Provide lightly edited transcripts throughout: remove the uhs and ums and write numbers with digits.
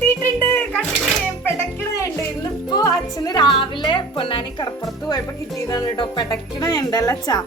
കിട്ടിയിട്ടുണ്ട്. കണ്ടില്ലേ പെടക്കണുണ്ട്. ഇന്നിപ്പോ അച്ഛന് രാവിലെ പൊന്നാനി കടപ്പുറത്ത് പോയപ്പോ കിട്ടിയതാണ് കേട്ടോ. പെടക്കണ ഞണ്ടല്ല അച്ഛാ,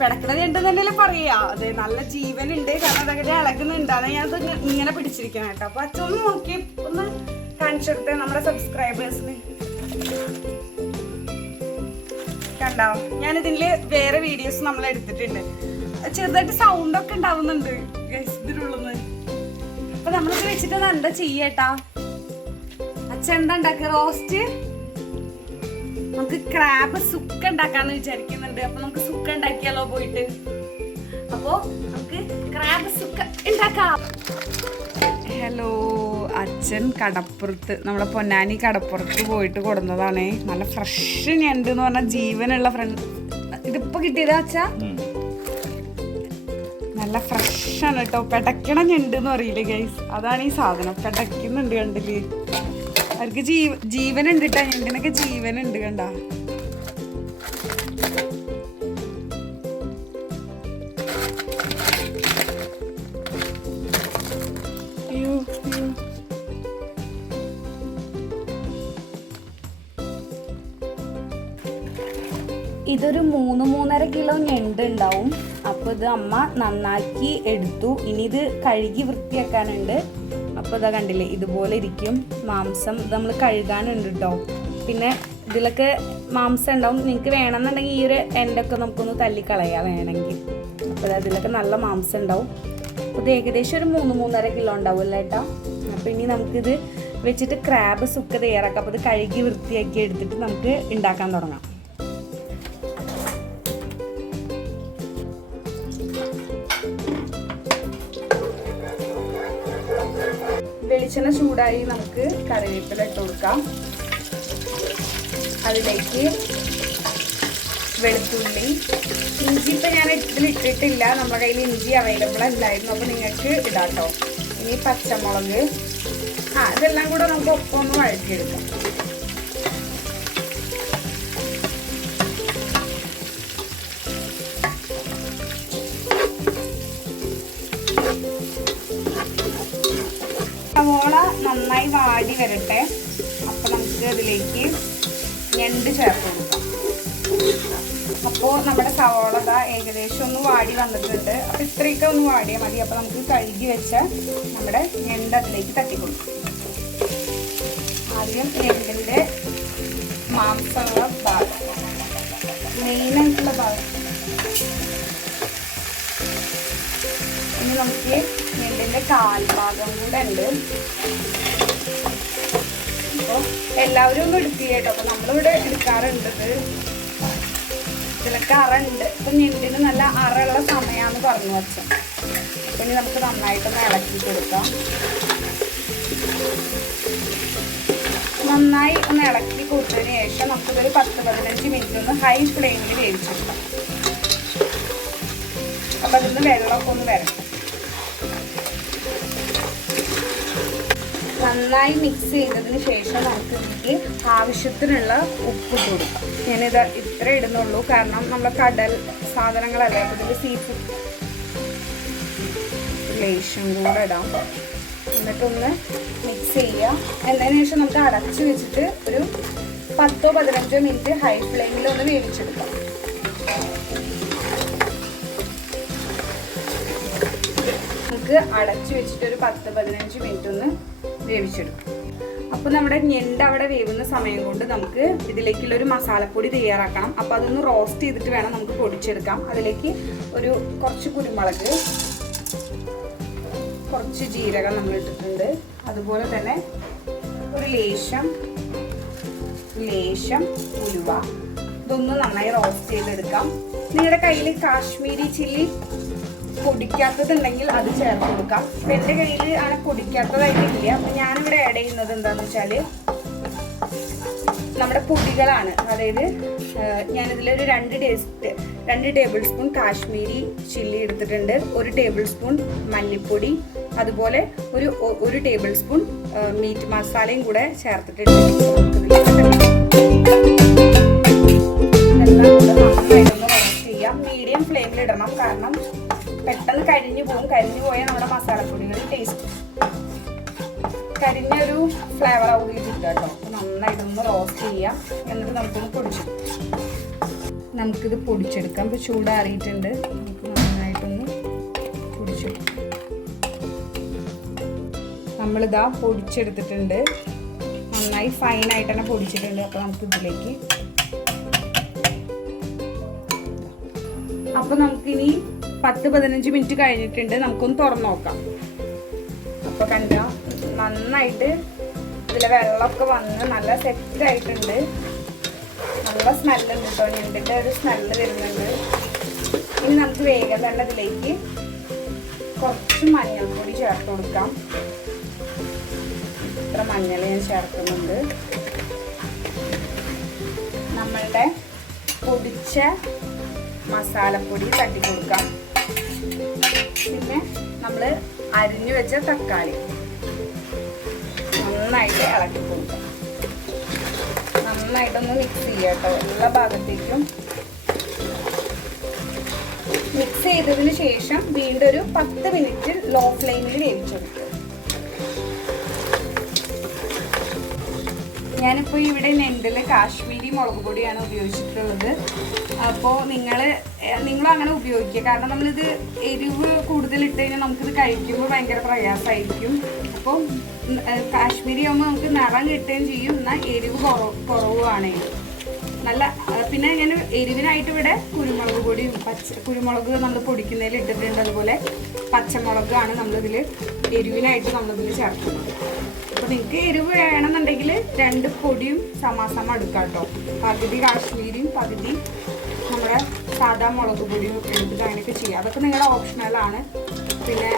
പെടക്കണ ഞണ്ട് തന്നെയല്ലേ പറയാ. അതെ, നല്ല ജീവനുണ്ട്. കാരണം അതൊക്കെ ഇളകുന്നുണ്ട്. അതാണ് ഞാനത് ഇങ്ങനെ പിടിച്ചിരിക്കണം കേട്ടോ. അപ്പൊ അച്ഛൻ ഒന്ന് നോക്കി ഒന്ന് കാണിച്ചെടുത്തേ നമ്മുടെ സബ്സ്ക്രൈബേഴ്സിന്. കണ്ടോ, ഞാനിതില് വേറെ വീഡിയോസ് നമ്മൾ എടുത്തിട്ടുണ്ട്. ചെറുതായിട്ട് സൗണ്ട് ഒക്കെ ഉണ്ടാവുന്നുണ്ട് ഇതിലുള്ളത്. അപ്പൊ നമ്മളിത് വെച്ചിട്ട് എന്താ ചെയ്യട്ടാ? അച്ഛൻ എന്താ ഉണ്ടാക്കുക? റോസ്റ്റ്. നമുക്ക് ക്രാബ് സുക്ക ഉണ്ടാക്കാന്ന് വിചാരിക്കുന്നുണ്ട്. അപ്പൊ നമുക്ക് സുക്ക ഉണ്ടാക്കിയാലോ പോയിട്ട്? അപ്പൊ നമുക്ക് ക്രാബ് സുക്ക ഉണ്ടാക്കാം. ഹലോ, അച്ഛൻ കടപ്പുറത്ത്, നമ്മളെ പൊന്നാനി കടപ്പുറത്ത് പോയിട്ട് കൊടുന്നതാണേ. നല്ല ഫ്രഷ് ഞണ്ട് എന്ന് പറഞ്ഞാൽ ജീവനുള്ള ഫ്രണ്ട്. ഇതിപ്പോ കിട്ടിയതാ അച്ഛാ? നല്ല ഫ്രഷാണ് കേട്ടോ. പെടക്കണ ഞണ്ട് എന്ന് പറയില്ലേ ഗൈസ്, അതാണ് ഈ സാധനം. പെടക്കുന്നുണ്ട് കണ്ടില്ലേ? അവർക്ക് ജീവനുണ്ട് കേട്ടോ. ഞണ്ടിനൊക്കെ ജീവനുണ്ട് കണ്ട. ഇതൊരു 3-3.5 കിലോ ഞണ്ട് ഉണ്ടാവും. അപ്പോൾ ഇത് അമ്മ നന്നാക്കി എടുത്തു. ഇനി ഇത് കഴുകി വൃത്തിയാക്കാനുണ്ട്. അപ്പോൾ ഇതാ കണ്ടില്ലേ, ഇതുപോലെ ഇരിക്കും മാംസം. ഇത് നമ്മൾ കഴുകാനുണ്ട് കേട്ടോ. പിന്നെ ഇതിലൊക്കെ മാംസം ഉണ്ടാവും. നിങ്ങൾക്ക് വേണമെന്നുണ്ടെങ്കിൽ ഈ ഒരു എൻ്റെയൊക്കെ നമുക്കൊന്ന് തല്ലിക്കളയാം വേണമെങ്കിൽ. അപ്പോൾ അതിലൊക്കെ നല്ല മാംസം ഉണ്ടാവും. അപ്പോൾ ഇത് ഏകദേശം ഒരു 3-3.5 കിലോ ഉണ്ടാവുമല്ലോ ഏട്ടാ. അപ്പോൾ ഇനി നമുക്കിത് വെച്ചിട്ട് ക്രാബ് സുക്ക തയ്യാറാക്കാം. അപ്പോൾ ഇത് കഴുകി വൃത്തിയാക്കി എടുത്തിട്ട് നമുക്ക് ഉണ്ടാക്കാൻ തുടങ്ങാം. വെളിച്ചെണ്ണ ചൂടായി നമുക്ക് കറിവേപ്പില ഇട്ട് കൊടുക്കാം. അതിലേക്ക് വെളുത്തുള്ളി, ഇഞ്ചി. ഇപ്പം ഞാൻ ഇതിലിട്ടിട്ടില്ല, നമ്മുടെ കയ്യിൽ ഇഞ്ചി അവൈലബിൾ അല്ലായിരുന്നു. അപ്പോൾ നിങ്ങൾക്ക് ഇടാട്ടോ. ഇനി പച്ചമുളക്. ഇതെല്ലാം കൂടെ നമുക്ക് ഒപ്പം ഒന്ന് വഴറ്റിയെടുക്കാം. സവോള നന്നായി വാടി വരട്ടെ. അപ്പോൾ നമുക്ക് അതിലേക്ക് ഞണ്ട് ചേർത്ത് കൊടുക്കാം. അപ്പോൾ നമ്മുടെ സവോള ഏകദേശം ഒന്ന് വാടി വന്നിട്ടുണ്ട്. അപ്പോൾ ഇത്രയൊക്കെ ഒന്ന് വാടിയാൽ മതി. അപ്പോൾ നമുക്ക് കഴുകി വെച്ച നമ്മുടെ ഞണ്ട് അതിലേക്ക് തട്ടിക്കൊടുക്കും. ആദ്യം ഞണ്ടിൻ്റെ മാംസമുള്ള ഭാഗം, മെയിനായിട്ടുള്ള ഭാഗം. ഇനി നമുക്ക് ഞണ്ടിൻ്റെ കാൽഭാഗം കൂടെ ഉണ്ട്. അപ്പോൾ എല്ലാവരും ഒന്നും എടുക്കുക കേട്ടോ. അപ്പോൾ നമ്മളിവിടെ എടുക്കാറുണ്ട്. ഇതിലൊക്കെ അറുണ്ട്. ഇപ്പം ഞണ്ടിന് നല്ല അറുള്ള സമയമാണെന്ന് പറഞ്ഞു വച്ചത്. അപ്പം ഇനി നമുക്ക് നന്നായിട്ടൊന്ന് ഇളക്കി കൊടുക്കാം. നന്നായി ഒന്ന് ഇളക്കി കൊടുത്തതിന് ശേഷം നമുക്കിതൊരു 10-15 മിനിറ്റ് ഒന്ന് ഹൈ ഫ്ലെയിമിൽ വേവിച്ചെടുക്കാം. അപ്പം അതിൽ വെള്ളമൊക്കെ ഒന്ന് വരട്ടെ. നന്നായി മിക്സ് ചെയ്തതിന് ശേഷം നമുക്ക് ഇതിലേക്ക് ആവശ്യത്തിനുള്ള ഉപ്പ് ഇട്ട് കൊടുക്കാം. ഞാനിത് ഇത്ര ഇടുന്നുള്ളൂ, കാരണം നമ്മൾ കടൽ സാധനങ്ങളല്ലേ. അപ്പോൾ ഇതിൽ സീ ഫുഡ് ലേശം കൂടെ ഇടാം. എന്നിട്ടൊന്ന് മിക്സ് ചെയ്യുക. എന്നതിന് ശേഷം നമുക്ക് അടച്ച് വെച്ചിട്ട് ഒരു 10-15 മിനിറ്റ് ഹൈ ഫ്ലെയിമിൽ ഒന്ന് വേവിച്ചെടുക്കാം. നമുക്ക് അടച്ച് വെച്ചിട്ട് ഒരു 10-15 മിനിറ്റ് ഒന്ന് വേവിച്ചെടുക്കും. അപ്പോൾ നമ്മുടെ ഞണ്ട് അവിടെ വേവുന്ന സമയം കൊണ്ട് നമുക്ക് ഇതിലേക്കുള്ളൊരു മസാലപ്പൊടി തയ്യാറാക്കണം. അപ്പോൾ അതൊന്ന് റോസ്റ്റ് ചെയ്തിട്ട് വേണം നമുക്ക് പൊടിച്ചെടുക്കാം. അതിലേക്ക് കുറച്ച് കുരുമുളക്, കുറച്ച് ജീരകം നമ്മൾ ഇട്ടിട്ടുണ്ട്. അതുപോലെ തന്നെ ഒരു ലേശം ഉലുവ. ഇതൊന്ന് നന്നായി റോസ്റ്റ് ചെയ്തെടുക്കാം. നിങ്ങളുടെ കയ്യിൽ കാശ്മീരി ചില്ലി പൊടിക്കാത്തതുണ്ടെങ്കിൽ അത് ചേർത്ത് കൊടുക്കാം. അപ്പം എൻ്റെ കയ്യിൽ അങ്ങനെ പൊടിക്കാത്തതായിട്ടില്ല. അപ്പം ഞാനിവിടെ ആഡ് ചെയ്യുന്നത് എന്താണെന്ന് വെച്ചാൽ നമ്മുടെ പൊടികളാണ്. അതായത് ഞാനിതിലൊരു 2 ടേബിൾ സ്പൂൺ കാശ്മീരി ചില്ലി എടുത്തിട്ടുണ്ട്, 1 ടേബിൾ സ്പൂൺ മല്ലിപ്പൊടി, അതുപോലെ ഒരു ടേബിൾ സ്പൂൺ മീറ്റ് മസാലയും കൂടെ ചേർത്തിട്ടുണ്ട്. ഇതെല്ലാം കൂടെ നന്നായിട്ടൊന്ന് റോസ്റ്റ് ചെയ്യാം. മീഡിയം ഫ്ലെയിമിലിടണം, കാരണം പെട്ടെന്ന് കരിഞ്ഞു പോയാൽ നമ്മുടെ മസാലപ്പൊടികൾ ടേസ്റ്റ്. കരിഞ്ഞൊരു ഫ്ലേവർ ആവുകയും കിട്ടുക കേട്ടോ. അപ്പോൾ നന്നായിട്ടൊന്ന് റോസ്റ്റ് ചെയ്യാം. എന്നിട്ട് നമുക്കൊന്ന് നമുക്കിത് പൊടിച്ചെടുക്കാം. ഇപ്പോൾ ചൂടാറിയിട്ടുണ്ട്. നമുക്ക് നന്നായിട്ടൊന്ന് പൊടിച്ചെടുക്കാം. നമ്മളിതാ പൊടിച്ചെടുത്തിട്ടുണ്ട്. നന്നായി ഫൈനായിട്ട് തന്നെ പൊടിച്ചിട്ടുണ്ട്. അപ്പോൾ നമുക്കിതിലേക്ക് നമുക്കിനി 10-15 മിനിറ്റ് കഴിഞ്ഞിട്ടുണ്ട്. നമുക്കൊന്ന് തുറന്നു നോക്കാം. അപ്പോൾ കണ്ട നന്നായിട്ട് ഇതിലെ വെള്ളമൊക്കെ വന്ന് നല്ല സെറ്റ് ആയിട്ടുണ്ട്. നല്ല സ്മെല്ലുണ്ട് കേട്ടോ. ഞണ്ടിൻ്റെ ഒരു സ്മെല്ല് വരുന്നുണ്ട്. ഇനി നമുക്ക് വേഗം തന്നെ ഇതിലേക്ക് കുറച്ച് മഞ്ഞൾപ്പൊടി ചേർത്ത് കൊടുക്കാം. ഇത്ര മഞ്ഞൾ ഞാൻ ചേർക്കുന്നുണ്ട്. നമ്മളുടെ പൊടിച്ച മസാലപ്പൊടി തട്ടി കൊടുക്കാം. പിന്നെ നമ്മൾ അരിഞ്ഞു വെച്ച തക്കാളി നന്നായിട്ട് ഇളക്കി കൊടുക്കാം. നന്നായിട്ടൊന്ന് മിക്സ് ചെയ്യാം കേട്ടോ. എല്ലാ ഭാഗത്തേക്കും മിക്സ് ചെയ്തതിന് ശേഷം വീണ്ടും ഒരു 10 മിനിറ്റ് ലോ ഫ്ലെയിമിൽ വേവിച്ചെടുക്കും. ഞാനിപ്പോൾ ഇവിടെ ഞണ്ടിൽ കാശ്മീരി മുളക് പൊടിയാണ് ഉപയോഗിച്ചിട്ടുള്ളത്. അപ്പോൾ നിങ്ങളും അങ്ങനെ ഉപയോഗിക്കുക. കാരണം നമ്മളിത് എരിവ് കൂടുതൽ ഇട്ട് കഴിഞ്ഞാൽ നമുക്കിത് കഴിക്കുമ്പോൾ ഭയങ്കര പ്രയാസമായിരിക്കും. അപ്പോൾ കാശ്മീരി ആകുമ്പോൾ നമുക്ക് നിറം കിട്ടുകയും ചെയ്യും, എന്നാൽ എരിവ് കുറവുമാണ് നല്ല. പിന്നെ ഞാൻ എരിവിനായിട്ട് ഇവിടെ കുരുമുളക് പൊടിയും കുരുമുളക് നമ്മൾ പൊടിക്കുന്നതിൽ ഇട്ടിട്ടുണ്ട്. അതുപോലെ പച്ചമുളകാണ് നമ്മളിതിൽ എരിവിനായിട്ട് നമ്മളിതിൽ ചേർക്കുന്നത്. അപ്പോൾ നിങ്ങൾക്ക് എരിവ് വേണമെന്നുണ്ടെങ്കിൽ 2 പൊടിയും സമാസമം എടുക്കാം കേട്ടോ. പകുതി കാശ്മീരിയും പകുതി നമ്മുടെ സാധാ മുളക് പൊടിയും എടുത്തിട്ട് അങ്ങനെയൊക്കെ ചെയ്യാം. അതൊക്കെ നിങ്ങളുടെ ഓപ്ഷണലാണ്. പിന്നെ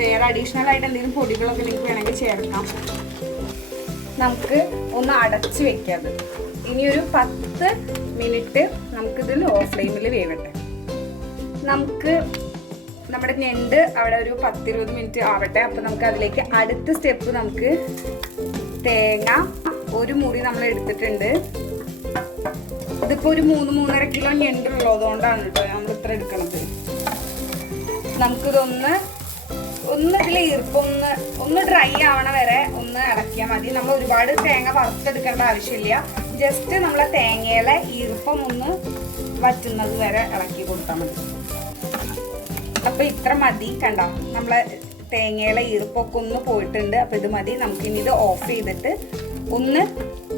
വേറെ അഡീഷണൽ ആയിട്ട് എന്തെങ്കിലും പൊടികളൊക്കെ നിങ്ങൾക്ക് വേണമെങ്കിൽ ചേർക്കാം. നമുക്ക് ഒന്ന് അടച്ച് വെക്കാം. ഇനിയൊരു 10 മിനിറ്റ് നമുക്കിത് ലോ ഫ്ലെയിമിൽ വേവട്ടെ. നമുക്ക് നമ്മുടെ ഞണ്ട് അവിടെ ഒരു 10-20 മിനിറ്റ് ആവട്ടെ. അപ്പോൾ നമുക്ക് അതിലേക്ക് അടുത്ത സ്റ്റെപ്പ് നമുക്ക് തേങ്ങ 1 മുറി നമ്മൾ എടുത്തിട്ടുണ്ട്. ഇതിപ്പോൾ ഒരു 3-3.5 കിലോ ഞണ്ടുള്ളതുകൊണ്ടാണ് കേട്ടോ നമ്മൾ ഇത്ര എടുക്കണത്. നമുക്കിതൊന്ന് ഇതിൽ ഒന്ന് ഡ്രൈ ആവണ വരെ ഒന്ന് ഇളക്കിയാൽ മതി. നമ്മൾ ഒരുപാട് തേങ്ങ വറുത്തെടുക്കേണ്ട ആവശ്യമില്ല. ജസ്റ്റ് നമ്മളെ തേങ്ങയിലെ ഈർപ്പം ഒന്ന് വറ്റുന്നത് വരെ ഇളക്കി കൊടുത്താൽ മതി. അപ്പോൾ ഇത്ര മതി. കണ്ടോ, നമ്മളെ തേങ്ങയിലെ ഈർപ്പൊക്കെ ഒന്ന് പോയിട്ടുണ്ട്. അപ്പോൾ ഇത് മതി. നമുക്കിനി ഇത് ഓഫ് ചെയ്തിട്ട്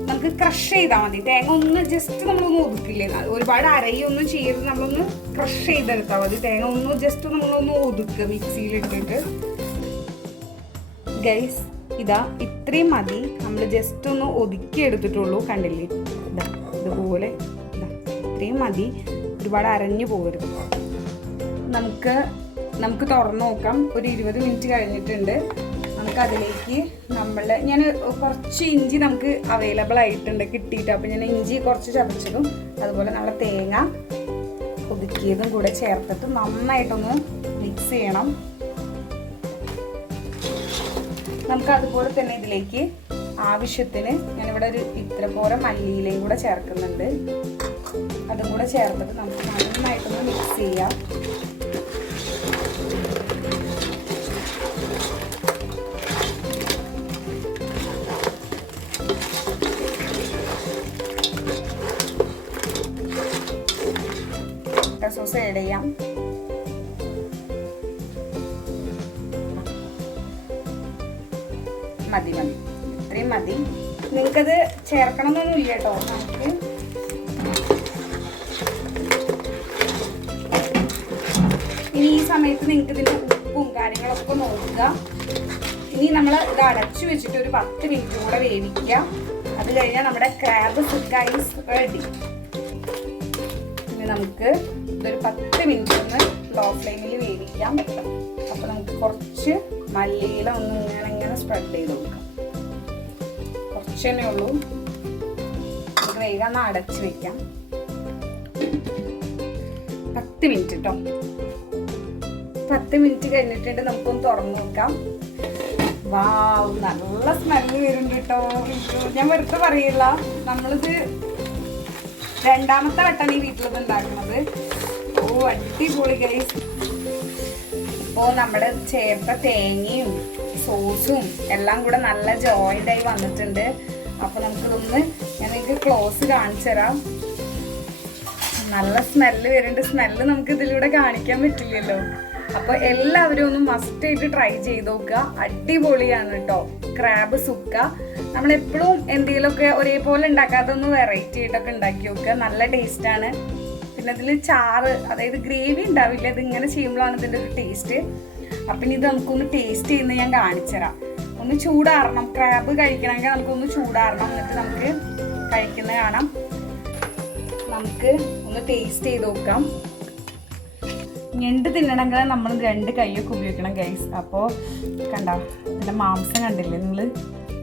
നമുക്ക് ക്രഷ് ചെയ്താൽ മതി. തേങ്ങ ഒന്ന് ജസ്റ്റ് നമ്മളൊന്ന് ഒതുക്കില്ലേ, ഒരുപാട് അരയൊന്നും ചെയ്ത് നമ്മളൊന്ന് ക്രഷ് ചെയ്തെടുത്താൽ മതി. തേങ്ങ ഒന്ന് ജസ്റ്റ് നമ്മളൊന്ന് ഒതുക്കുക മിക്സിയിലിട്ടിട്ട്. ഗൈസ് ഇതാ ഇത്രയും മതി. നമ്മൾ ജസ്റ്റ് ഒന്ന് ഒതുക്കി എടുത്തിട്ടുള്ളൂ. കണ്ടില്ലേ, ഇതുപോലെ ഇത്രയും മതി. ഒരുപാട് അരഞ്ഞു പോകരുത്. നമുക്ക് തുറന്നു നോക്കാം. ഒരു 20 മിനിറ്റ് കഴിഞ്ഞിട്ടുണ്ട്. നമുക്കതിലേക്ക് ഞാൻ കുറച്ച് ഇഞ്ചി നമുക്ക് അവൈലബിൾ ആയിട്ടുണ്ട് കിട്ടിയിട്ട്. അപ്പോൾ ഞാൻ ഇഞ്ചി കുറച്ച് ചതച്ചതും അതുപോലെ നമ്മളെ തേങ്ങ ഒതുക്കിയതും കൂടെ ചേർത്തിട്ട് നന്നായിട്ടൊന്ന് മിക്സ് ചെയ്യണം. നമുക്കതുപോലെ തന്നെ ഇതിലേക്ക് ആവശ്യത്തിന് ഞാനിവിടെ ഒരു ഇത്ര പോലെ മല്ലിയിലയും കൂടെ ചേർക്കുന്നുണ്ട്. അതും കൂടെ ചേർത്തിട്ട് നമുക്ക് നന്നായിട്ടൊന്ന് മിക്സ് ചെയ്യാം. സോസ് ആഡ് ചെയ്യാം. മതി ഇത്രയും മതി. നിങ്ങൾക്കത് ചേർക്കണമെന്നൊന്നും ഇല്ല കേട്ടോ. നമുക്ക് ഇനി ഈ സമയത്ത് നിങ്ങൾക്ക് ഇതിൻ്റെ ഉപ്പും കാര്യങ്ങളൊക്കെ നോക്കുക. ഇനി നമ്മൾ ഇത് അടച്ചു വെച്ചിട്ട് ഒരു 10 മിനിറ്റ് കൂടെ വേവിക്കുക. അത് കഴിഞ്ഞാൽ നമ്മുടെ ക്രാബ് സുക്ക ഈസ് റെഡി. ഇനി നമുക്ക് ഇതൊരു 10 മിനിറ്റ് ഒന്ന് ലോ ഫ്ലെയിമിൽ വേവിക്കാം. അപ്പോൾ നമുക്ക് കുറച്ച് മല്ലിയില ഒന്ന് ഇങ്ങനെ സ്പ്രെഡ് ചെയ്ത് കൊടുക്കാം. കുറച്ച് തന്നെ ഉള്ളൂ. നമുക്ക് വേഗം ഒന്ന് അടച്ച് വെക്കാം. 10 മിനിറ്റ് കേട്ടോ. 10 മിനിറ്റ് കഴിഞ്ഞിട്ടുണ്ട്. നമുക്കൊന്ന് തുറന്നു നോക്കാം. വാവ്, നല്ല സ്മെല്ല് വരുന്നുണ്ട് കേട്ടോ. ഞാൻ വെറുതെ പറയില്ല, നമ്മളിത് 2ാമത്തെ വട്ടമാണ് ഈ വീട്ടിലത് ഉണ്ടാക്കുന്നത്. ഓ അടിപൊളി ഗൈസ്. ഇപ്പോൾ നമ്മൾ ചേർത്ത തേങ്ങയും സോസും എല്ലാം കൂടെ നല്ല ജോയിൻ്റ് ആയി വന്നിട്ടുണ്ട്. അപ്പോൾ നമുക്കിതൊന്ന് ഞാൻ നിങ്ങൾക്ക് ക്ലോസ് കാണിച്ചു തരാം. നല്ല സ്മെല്ല് വരുന്നുണ്ട്. സ്മെല്ല് നമുക്ക് ഇതിലൂടെ കാണിക്കാൻ പറ്റില്ലല്ലോ. അപ്പോൾ എല്ലാവരും ഒന്ന് മസ്റ്റ് ആയിട്ട് ട്രൈ ചെയ്ത് നോക്കുക. അടിപൊളിയാണ് കേട്ടോ ക്രാബ് സുക്ക. നമ്മളെപ്പോഴും എന്തെങ്കിലുമൊക്കെ ഒരേപോലെ ഉണ്ടാക്കാതൊന്ന് വെറൈറ്റി ആയിട്ടൊക്കെ ഉണ്ടാക്കി നോക്കുക. നല്ല ടേസ്റ്റാണ്. പിന്നെ ഇതിൽ ചാറ്, അതായത് ഗ്രേവി ഉണ്ടാവില്ല. ഇതിങ്ങനെ ചെയ്യുമ്പോഴാണ് ഇതിൻ്റെ ഒരു ടേസ്റ്റ്. അപ്പം ഇത് നമുക്കൊന്ന് ടേസ്റ്റ് ചെയ്യുന്നത് ഞാൻ കാണിച്ചു തരാം. ഒന്ന് ചൂടാറണം. ക്രാബ് കഴിക്കണമെങ്കിൽ നമുക്കൊന്ന് ചൂടാറണം. എന്നിട്ട് നമുക്ക് കഴിക്കുന്നത് കാണാം. നമുക്ക് ഒന്ന് ടേസ്റ്റ് ചെയ്ത് നോക്കാം. ഞണ്ട് തിന്നണമെങ്കിൽ നമ്മൾ 2 കൈയൊക്കെ ഉപയോഗിക്കണം ഗൈസ്. അപ്പോൾ കണ്ട ഇതിൻ്റെ മാംസം കണ്ടില്ലേ നിങ്ങൾ?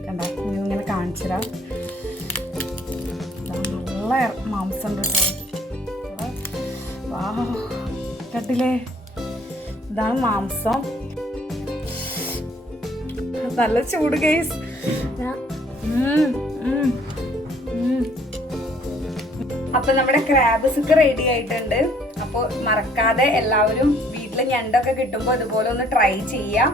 കണ്ട ഇങ്ങനെ കാണിച്ചു തരാം. നല്ല മാംസം ഉണ്ട് കേട്ടോ. വാ, കണ്ടില്ലേ? ഇതാണ് മാംസം. നല്ല ചൂട് ഗൈസ്. അപ്പൊ നമ്മുടെ ക്രാബ് സുക്ക് റെഡി ആയിട്ടുണ്ട്. അപ്പോൾ മറക്കാതെ എല്ലാവരും വീട്ടിൽ ഞണ്ടൊക്കെ കിട്ടുമ്പോൾ ഇതുപോലെ ഒന്ന് ട്രൈ ചെയ്യാം.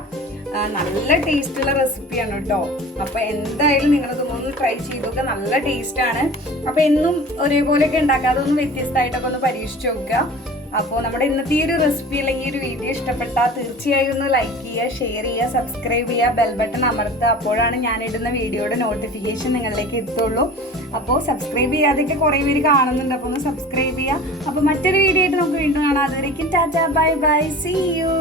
നല്ല ടേസ്റ്റുള്ള റെസിപ്പിയാണ് കേട്ടോ. അപ്പോൾ എന്തായാലും നിങ്ങളിതൊന്ന് ട്രൈ ചെയ്തൊക്കെ. നല്ല ടേസ്റ്റാണ്. അപ്പോൾ എന്നും ഒരേപോലെയൊക്കെ ഉണ്ടാക്കാതെ ഒന്ന് വ്യത്യസ്തമായിട്ടൊക്കെ ഒന്ന് പരീക്ഷിച്ച് നോക്കുക. അപ്പോൾ നമ്മുടെ ഇന്നത്തെ ഈ ഒരു റെസിപ്പി അല്ലെങ്കിൽ ഈ ഒരു വീഡിയോ ഇഷ്ടപ്പെട്ടാൽ തീർച്ചയായും ഒന്ന് ലൈക്ക് ചെയ്യുക, ഷെയർ ചെയ്യുക, സബ്സ്ക്രൈബ് ചെയ്യുക, ബെൽ ബട്ടൺ അമർത്തുക. അപ്പോഴാണ് ഞാനിടുന്ന വീഡിയോയുടെ നോട്ടിഫിക്കേഷൻ നിങ്ങളിലേക്ക് എത്തുള്ളൂ. അപ്പോൾ സബ്സ്ക്രൈബ് ചെയ്യാതെയൊക്കെ കുറേ പേര് കാണുന്നുണ്ട്. അപ്പോൾ ഒന്ന് സബ്സ്ക്രൈബ് ചെയ്യുക. അപ്പോൾ മറ്റൊരു വീഡിയോ ആയിട്ട് നമുക്ക് വീണ്ടും കാണാം. അതുവരേക്കും tata, bye bye, see U.